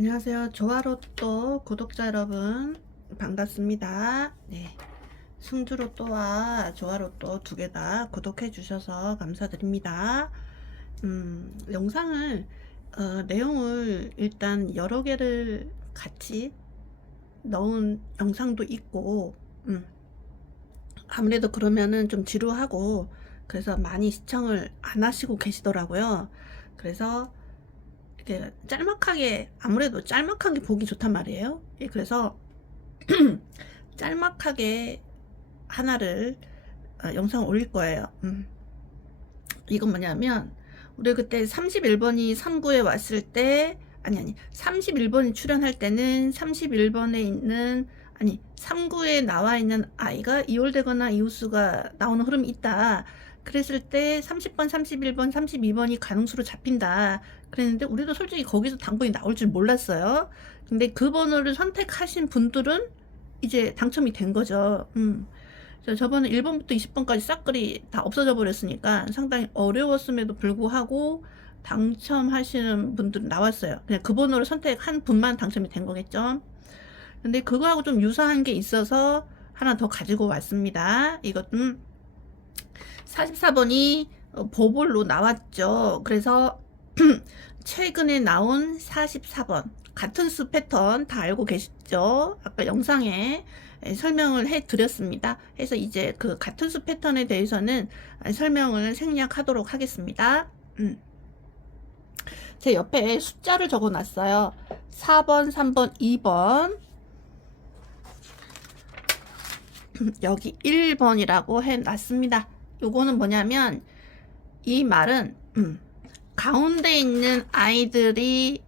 안녕하세요. 조화로또 구독자 여러분 반갑습니다. 네, 승주로또와 조화로또 두 개 다 구독해 주셔서 감사드립니다. 영상을 내용을 일단 여러 개를 같이 넣은 영상도 있고 아무래도 그러면은 좀 지루하고 그래서 많이 시청을 안 하시고 계시더라고요. 그래서 이렇게 짤막하게, 아무래도 짤막하게 보기 좋단 말이에요. 예, 그래서 짤막하게 하나를 영상 올릴 거예요. 이건 뭐냐면 우리 그때 31번이 3구에 왔을 때, 아니 31번이 출연할 때는 31번에 있는, 아니 3구에 나와 있는 아이가 이월되거나 이웃수가 나오는 흐름이 있다. 그랬을 때 30번, 31번, 32번이 가능수로 잡힌다. 그랬는데 우리도 솔직히 거기서 당번이 나올 줄 몰랐어요. 근데 그 번호를 선택하신 분들은 이제 당첨이 된 거죠. 저번에 1번부터 20번까지 싹글이 다 없어져 버렸으니까 상당히 어려웠음에도 불구하고 당첨하시는 분들은 나왔어요. 그냥 그 번호를 선택한 분만 당첨이 된 거겠죠. 근데 그거하고 좀 유사한 게 있어서 하나 더 가지고 왔습니다. 이것은 44번이 보볼로 나왔죠. 그래서 최근에 나온 44번 같은 수 패턴 다 알고 계시죠? 아까 영상에 설명을 해 드렸습니다. 그래서 이제 그 같은 수 패턴에 대해서는 설명을 생략하도록 하겠습니다. 제 옆에 숫자를 적어 놨어요. 4번, 3번, 2번, 여기 1번이라고 해 놨습니다. 요거는 뭐냐면 이 말은 가운데 있는 아이들이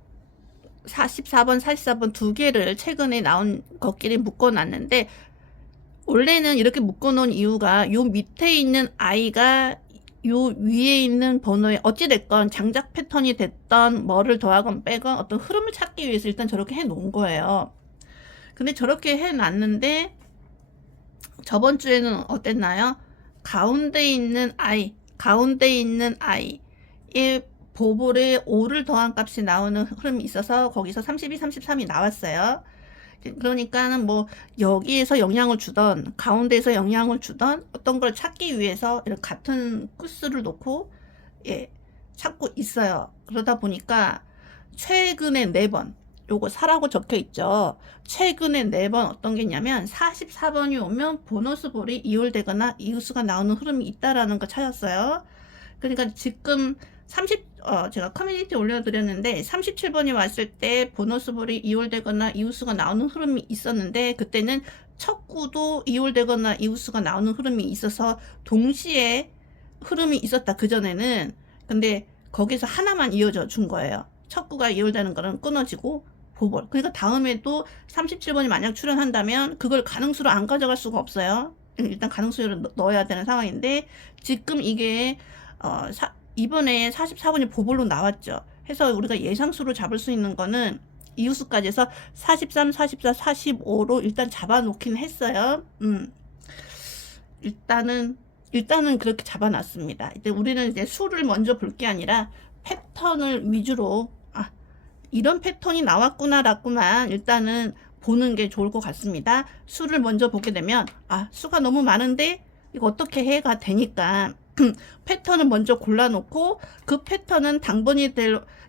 44번, 44번 두 개를 최근에 나온 것끼리 묶어놨는데, 원래는 이렇게 묶어놓은 이유가 요 밑에 있는 아이가 요 위에 있는 번호에 어찌됐건 장작 패턴이 됐던 뭐를 더하건 빼건 어떤 흐름을 찾기 위해서 일단 저렇게 해 놓은 거예요. 근데 저렇게 해 놨는데 저번 주에는 어땠나요? 가운데 있는 아이의 보볼에 5를 더한 값이 나오는 흐름이 있어서 거기서 32, 33이 나왔어요. 그러니까는 뭐 여기에서 영향을 주던 가운데에서 영향을 주던 어떤 걸 찾기 위해서 이런 같은 끝수를 놓고 찾고 있어요. 그러다 보니까 최근에 4번, 요거 4라고 적혀 있죠. 최근에 4번 어떤 게 있냐면 44번이 오면 보너스 볼이 2월 되거나 이웃수가 나오는 흐름이 있다라는 거 찾았어요. 그러니까 지금 제가 커뮤니티 올려드렸는데 37번이 왔을 때 보너스 볼이 2월 되거나 이웃수가 나오는 흐름이 있었는데, 그때는 첫 구도 2월 되거나 이웃수가 나오는 흐름이 있어서 동시에 흐름이 있었다, 그전에는. 근데 거기서 하나만 이어져 준 거예요. 첫 구가 2월 되는 거는 끊어지고 보볼. 그러니까 다음에도 37번이 만약 출연한다면 그걸 가능수로 안 가져갈 수가 없어요. 일단 가능수를 넣어야 되는 상황인데, 지금 이게 이번에 44번이 보볼로 나왔죠. 해서 우리가 예상수로 잡을 수 있는 거는 이웃수까지 해서 43, 44, 45로 일단 잡아놓긴 했어요. 일단은 그렇게 잡아놨습니다. 이제 우리는 이제 수를 먼저 볼 게 아니라 패턴을 위주로, 이런 패턴이 나왔구나라고만 일단은 보는 게 좋을 것 같습니다. 수를 먼저 보게 되면 수가 너무 많은데 이거 어떻게 해가 되니까 패턴을 먼저 골라놓고 그 패턴은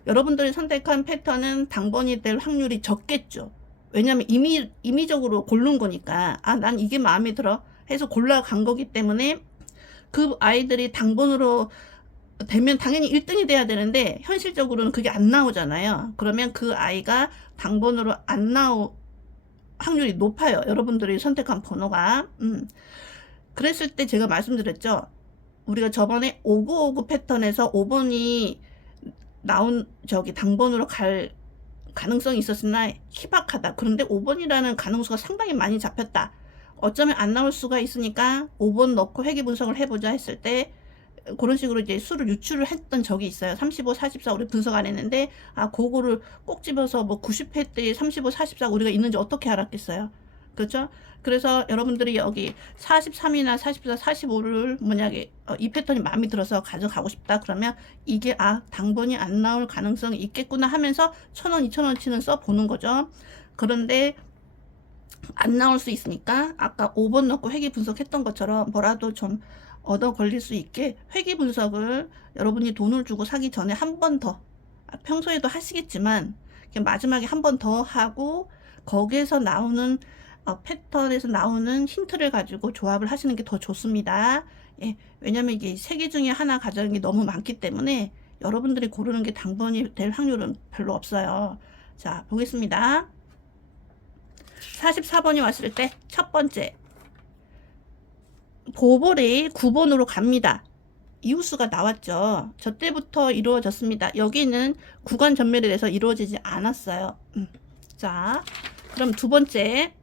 여러분들이 선택한 패턴은 당번이 될 확률이 적겠죠. 왜냐면 임의적으로 고른 거니까 난 이게 마음에 들어 해서 골라간 거기 때문에 그 아이들이 당번으로 되면 당연히 1등이 돼야 되는데 현실적으로는 그게 안 나오잖아요. 그러면 그 아이가 당번으로 안 나올 확률이 높아요. 여러분들이 선택한 번호가. 그랬을 때 제가 말씀드렸죠. 우리가 저번에 5959 패턴에서 5번이 나온 당번으로 갈 가능성이 있었으나 희박하다. 그런데 5번이라는 가능수가 상당히 많이 잡혔다. 어쩌면 안 나올 수가 있으니까 5번 넣고 회귀 분석을 해보자 했을 때 그런 식으로 이제 수를 유출을 했던 적이 있어요. 35, 44 우리 분석 안 했는데 그거를 꼭 집어서 뭐 90회 때 35, 44 우리가 있는지 어떻게 알았겠어요. 그렇죠? 그래서 여러분들이 여기 43이나 44, 45를 만약에 이 패턴이 마음에 들어서 가져가고 싶다 그러면 이게 당번이 안 나올 가능성이 있겠구나 하면서 1,000원, 2,000원치는 써보는 거죠. 그런데 안 나올 수 있으니까 아까 5번 넣고 회귀 분석했던 것처럼 뭐라도 좀 얻어 걸릴 수 있게 회귀 분석을 여러분이 돈을 주고 사기 전에 한 번 더, 평소에도 하시겠지만 마지막에 한 번 더 하고 거기에서 나오는 패턴에서 나오는 힌트를 가지고 조합을 하시는 게 더 좋습니다. 예, 왜냐면 이게 세 개 중에 하나 가져가는 게 너무 많기 때문에 여러분들이 고르는 게 당번이 될 확률은 별로 없어요. 자, 보겠습니다. 44번이 왔을 때 첫 번째 보볼이 9번으로 갑니다. 이웃수가 나왔죠. 저 때부터 이루어졌습니다. 여기는 구간 전멸이 돼서 이루어지지 않았어요. 자, 그럼 두 번째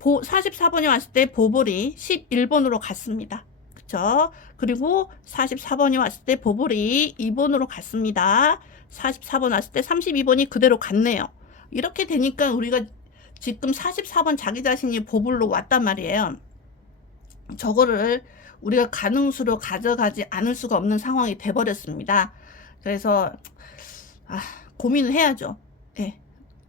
44번이 왔을 때 보볼이 11번으로 갔습니다. 그쵸? 그리고 44번이 왔을 때 보볼이 2번으로 갔습니다. 44번 왔을 때 32번이 그대로 갔네요. 이렇게 되니까 우리가 지금 44번 자기 자신이 보볼로 왔단 말이에요. 저거를 우리가 가능수로 가져가지 않을 수가 없는 상황이 돼버렸습니다. 그래서 고민을 해야죠. 예.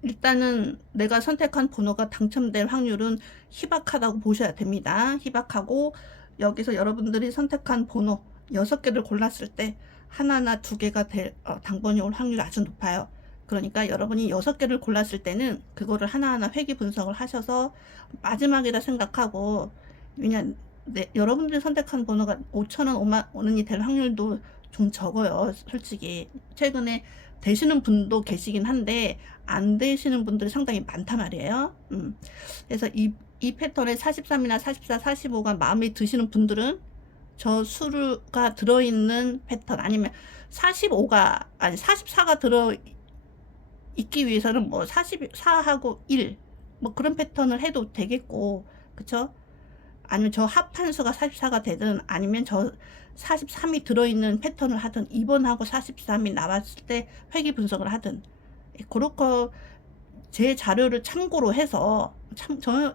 일단은 내가 선택한 번호가 당첨될 확률은 희박하다고 보셔야 됩니다. 희박하고 여기서 여러분들이 선택한 번호 6개를 골랐을 때 하나나 2개가 될 당번이 올 확률이 아주 높아요. 그러니까 여러분이 6개를 골랐을 때는 그거를 하나하나 회귀 분석을 하셔서 마지막이라 생각하고, 왜냐 여러분들이 선택한 번호가 5,000원, 5만 원이 될 확률도 좀 적어요. 솔직히 최근에 되시는 분도 계시긴 한데 안 되시는 분들이 상당히 많단 말이에요. 그래서 이 패턴에 43이나 44, 45가 마음에 드시는 분들은 저 수가 들어있는 패턴, 아니면 44가 들어 있기 위해서는 뭐 44하고 1 뭐 그런 패턴을 해도 되겠고, 그쵸? 아니면 저 합한수가 44가 되든, 아니면 저 43이 들어있는 패턴을 하든, 2번하고 43이 나왔을 때 회귀 분석을 하든, 그렇게 제 자료를 참고로 해서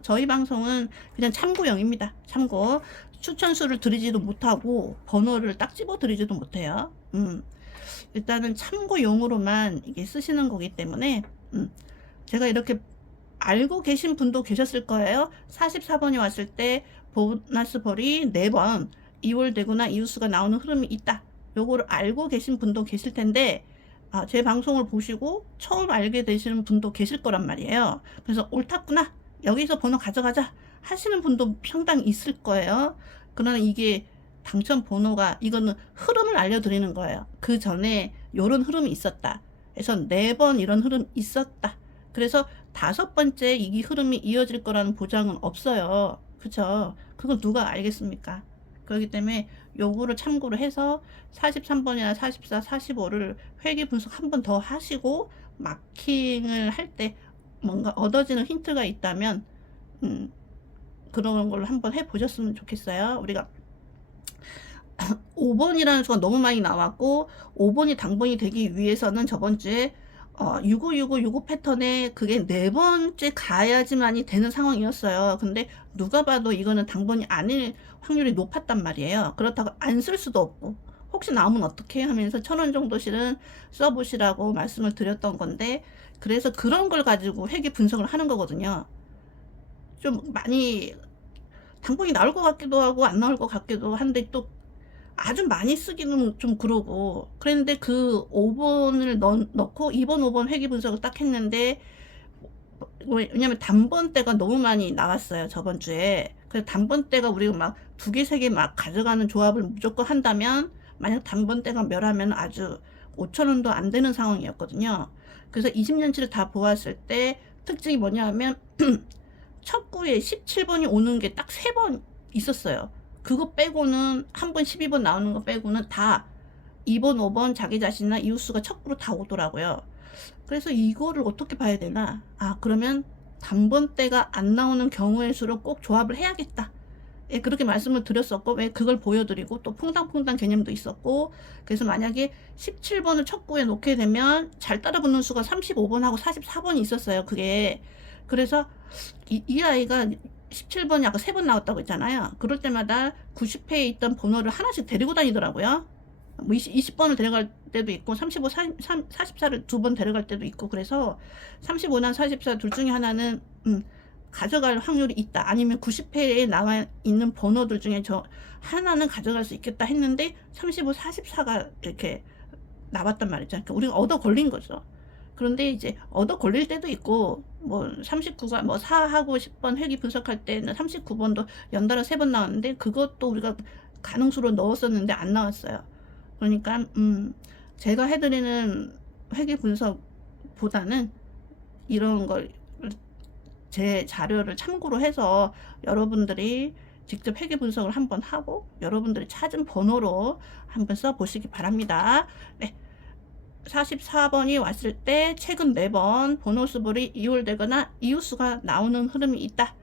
저희 방송은 그냥 참고용입니다. 참고. 추천수를 드리지도 못하고 번호를 딱 집어 드리지도 못해요. 일단은 참고용으로만 이게 쓰시는 거기 때문에 제가 이렇게 알고 계신 분도 계셨을 거예요. 44번이 왔을 때 보너스 볼이 4번 이월되거나 이웃수가 나오는 흐름이 있다. 요거를 알고 계신 분도 계실 텐데 제 방송을 보시고 처음 알게 되시는 분도 계실 거란 말이에요. 그래서 옳았구나, 여기서 번호 가져가자 하시는 분도 상당히 있을 거예요. 그러나 이게 당첨 번호가, 이거는 흐름을 알려드리는 거예요. 그 전에 요런 흐름이 있었다. 그래서 4번 이런 흐름 있었다. 그래서 5번째 이 흐름이 이어질 거라는 보장은 없어요. 그쵸? 그걸 누가 알겠습니까? 그렇기 때문에 요거를 참고로 해서 43번이나 44, 45를 회귀 분석 한 번 더 하시고 마킹을 할 때 뭔가 얻어지는 힌트가 있다면 그런 걸로 한번 해보셨으면 좋겠어요. 우리가 5번이라는 수가 너무 많이 나왔고 5번이 당번이 되기 위해서는 저번주에 6565 패턴에 그게 4번째 가야지만이 되는 상황이었어요. 근데 누가 봐도 이거는 당번이 아닐 확률이 높았단 말이에요. 그렇다고 안 쓸 수도 없고, 혹시 나오면 어떻게 하면서 1,000원 정도씩은 써보시라고 말씀을 드렸던 건데, 그래서 그런 걸 가지고 회귀 분석을 하는 거거든요. 좀 많이 당번이 나올 것 같기도 하고 안 나올 것 같기도 한데, 또 아주 많이 쓰기는 좀 그러고, 그랬는데 그 5번을 넣고 2번, 5번 회귀 분석을 딱 했는데, 왜냐면 단번대가 너무 많이 나왔어요, 저번 주에. 그래서 단번대가 우리가 막 2개, 3개 막 가져가는 조합을 무조건 한다면, 만약 단번대가 멸하면 아주 5,000원도 안 되는 상황이었거든요. 그래서 20년치를 다 보았을 때 특징이 뭐냐 하면 첫 구에 17번이 오는 게 딱 3번 있었어요. 그거 빼고는 한 번 12번 나오는 거 빼고는 다 2번, 5번 자기 자신이나 이웃수가 첫 구로 다 오더라고요. 그래서 이거를 어떻게 봐야 되나? 그러면 단번대가 안 나오는 경우일수록 꼭 조합을 해야겠다. 예, 그렇게 말씀을 드렸었고, 왜 그걸 보여드리고 또 퐁당퐁당 개념도 있었고, 그래서 만약에 17번을 첫 구에 놓게 되면 잘 따라붙는 수가 35번하고 44번이 있었어요. 그게 그래서 이 아이가 17번이 아까 3번 나왔다고 했잖아요. 그럴 때마다 90회에 있던 번호를 하나씩 데리고 다니더라고요. 뭐 20번을 데려갈 때도 있고 35, 44를 2번 데려갈 때도 있고, 그래서 35나 44 둘 중에 하나는 가져갈 확률이 있다. 아니면 90회에 나와 있는 번호들 중에 저 하나는 가져갈 수 있겠다 했는데 35, 44가 이렇게 나왔단 말이죠. 그러니까 우리가 얻어 걸린 거죠. 그런데 이제 얻어 걸릴 때도 있고, 뭐 39가 뭐 4하고 10번 회귀 분석할 때는 39번도 연달아 3번 나왔는데 그것도 우리가 가능수로 넣었었는데 안 나왔어요. 그러니까 제가 해드리는 회귀 분석보다는 이런 걸 제 자료를 참고로 해서 여러분들이 직접 회귀 분석을 한번 하고 여러분들이 찾은 번호로 한번 써보시기 바랍니다. 네. 44번이 왔을 때 최근 4번 번호 수불이 이월되거나 이웃수가 나오는 흐름이 있다.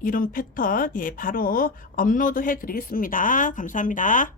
이런 패턴 바로 업로드 해 드리겠습니다. 감사합니다.